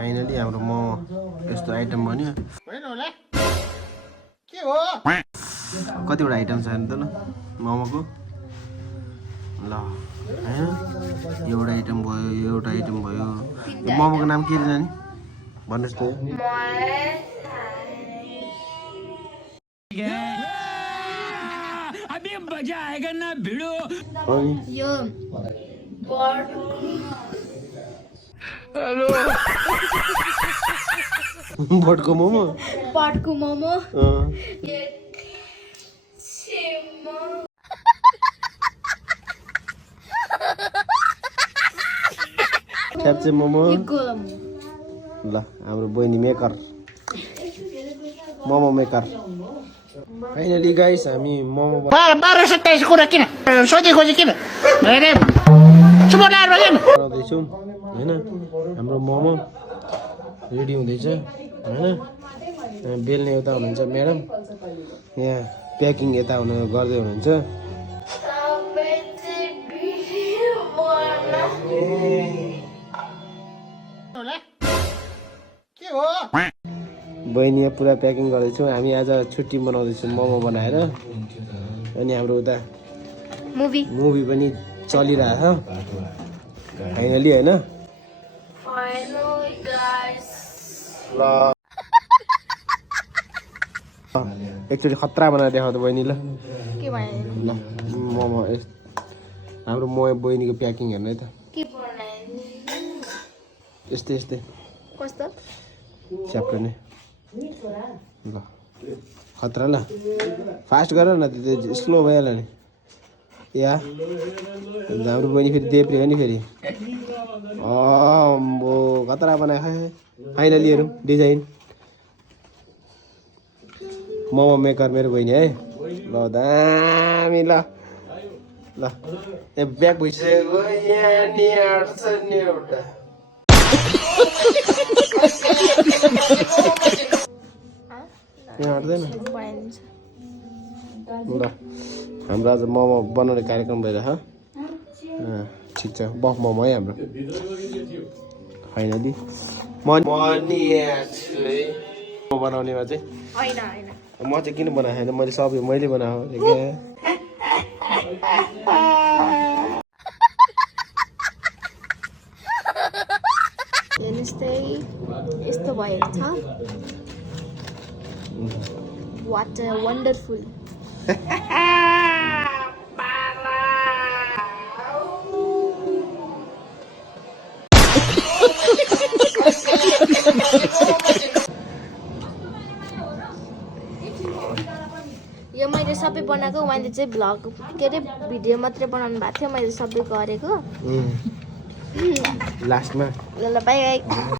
finally हाम्रो मोमो यस्तो item बन्यो के हो कतिवटा आइटम छ नि त ल मोमोको ल हैन एउटा आइटम भयो मोमोको नाम के रे नानी भन्नुस् त अभी मजा आएगा ना भिडो यो बर्ड हेलो बटको मोमो बर्डको मोमो क्याप्चे मोमो गोलम ल हाम्रो बहिनी maker momo maker finally guys हामी मोमो 1227 कुरा किन सोचे खोजे किन अरे सुमोलार भएन बनाउँदैछौँ हैन हाम्रो मोमो रेडी हुँदैछ हैन बेल्ने यता हुनुहुन्छ म्याडम यहाँ प्याकिङ यता गर्दै हुनुहुन्छ के हो बहिनी पुरा प्याकिङ गर्दैछौँ हामी आज छुट्टी मनाउँदैछौँ मोमो बनाएर अनि हाम्रो उता मुभी पनि चलिरहेछ फाइनली हैन ल एकचोटि खतरा बनाएर देखाउ त बहिनी ल के भयो ल मोमो हाम्रो बहिनीको प्याकिङ हेर्नु है त के बनायो यस्तै कस्तो च्याप्टो नै ल खतरा ल फास्ट गर न त्यो स्लो भइहाल्यो नि या हाम्रो बहिनी फेरि देब्रे हो नि फेरि अम्बो खतरा बनायो फाइनली हेरौँ डिजाइन मोमो मेकर मेरो बहिनी है ल दामी ल ल ए ब्याग भइसक्यो यहाँ नि आँट्छ नि एउटा यहाँ आँट्दैन ल हाम्रो आज मोमो बनाउने कार्यक्रम भइरहेछ ठिक छ बफ मोमो है हाम्रो फाइनली बनाउनेमा चाहिँ म चाहिँ किन बनाएको छैन मैले सबै मैले बनाएको यस्तो भएको छ वाट वन्डरफुल यो मैले सबै बनाएको उहाँले चाहिँ भ्लग के अरे भिडियो मात्रै बनाउनु भएको थियो मैले सबै गरेको लास्टमा ल बाई बाई